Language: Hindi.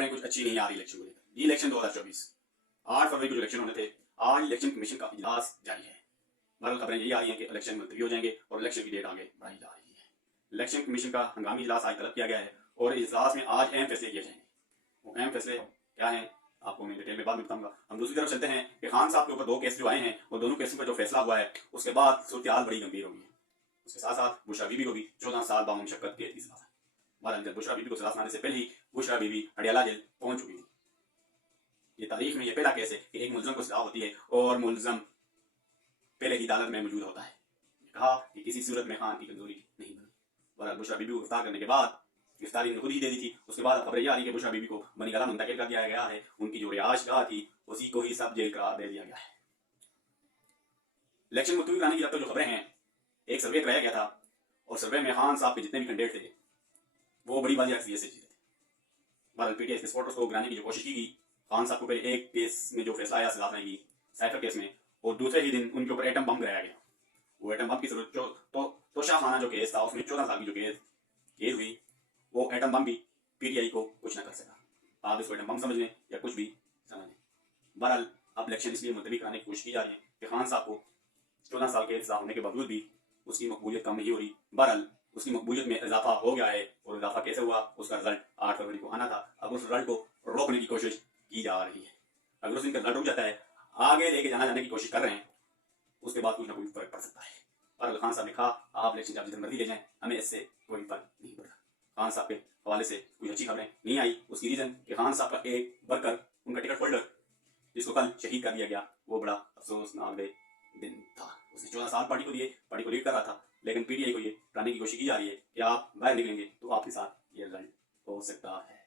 खबरें कुछ अच्छी नहीं आ रही इलेक्शन को लेकर। ये इलेक्शन 2024 8 फरवरी को जो इलेक्शन होने थे, आज इलेक्शन कमीशन का इजलास जारी है। बहरहाल खबरें यही आ रही हैं कि इलेक्शन मुलतवी हो जाएंगे और इलेक्शन की डेट आगे बढ़ाई जा रही है। इलेक्शन कमीशन का हंगामी इजलास आज तलब किया गया है और इजलास में आज अहम फैसले किए जाएंगे। वो अहम फैसले क्या हैं आपको मैं डिटेल में बाद में बताऊंगा। हम दूसरी तरफ चलते हैं कि खान साहब के ऊपर 2 केस जो आए हैं वो दोनों केसों पर जो फैसला हुआ है उसके बाद सूरत बड़ी गंभीर होगी। उसके साथ साथ बुशरा बीबी को भी 14 साल बामुशक्कत कैद की सजा है। बहरहाल जब बुशरा बीबी को सजा सुनाने से पहले ही बुशरा बीबी हडियाला जेल पहुंच चुकी थी। ये तारीख में ये पहला केस है कि एक मुलजम को सजा होती है और मुलजम पहले ही अदालत में मौजूद होता है। कहा कि किसी सूरत में खान की कमजोरी नहीं बनी। बहरहाल बुशरा बीबी को गिरफ्तार करने के बाद गिरफ्तारी खुद ही दे दी थी। उसके बाद खबरें आ रही है कि बुशरा बीबी को बनीगला मुंतकिल कर दिया गया है। उनकी जो रिहायशगाह थी उसी को ही सब जेल करार दे दिया गया है। इलेक्शन मुलतवी कराने की अब तक जो खबरें हैं, एक सर्वे कराया गया था और सर्वे में खान साहब के जितने भी कैंडिडेट थे वो बड़ी बाजी अक्सरियत से जीते थे। बहरहाल पीटीआई के सपोर्टर्स को गिराने की जो कोशिश की गई, खान साहब को पहले एक केस में जो फैसला आया सजा की साइफर केस में, और दूसरे ही दिन उनके ऊपर एटम बम गिराया गया। वो एटम बम की जरूरत तो शाहखाना जो केस था उसमें 14 साल की जो केस हुई, वो एटम बम भी पीटीआई को कुछ ना कर सका। आप इसको एटम बम समझ लें या कुछ भी समझ लें। बहरहाल अब इलेक्शन इसलिए मुलतवी कराने की कोशिश की जा रही है कि खान साहब को 14 साल के सजा होने के बावजूद भी उसकी मकबूलियत कम नहीं हो रही। बहरहाल उसकी मकबूलियत में इजाफा हो गया है और इजाफा कैसे हुआ, उसका रिजल्ट 8 फरवरी को आना था। अब उस रिजल्ट को रोकने की कोशिश की जा रही है। अगर उस दिन का रिजल्ट रुक जाता है, आगे लेके जाने की कोशिश कर रहे हैं, उसके बाद कुछ ना कुछ फर्क पड़ सकता है। बहरहाल खान साहब ने कहा आप इलेक्शन जब जितनी मर्जी ले जाएं, हमें इससे कोई फर्क नहीं पड़ता। खान साहब के हवाले से कुछ अच्छी खबरें नहीं आई। उसकी रीजन कि खान साहब का एक वर्कर, उनका टिकट होल्डर जिसको कल शहीद कर दिया गया, वो बड़ा अफसोसनाक दिन था। उसने 14 साल पार्टी को दिए, पार्टी को लीड कर रहा था, लेकिन पीटीआई को ये कराने की कोशिश की जा रही है कि आप बाहर निकलेंगे तो आपके साथ ये रिजल्ट हो सकता है।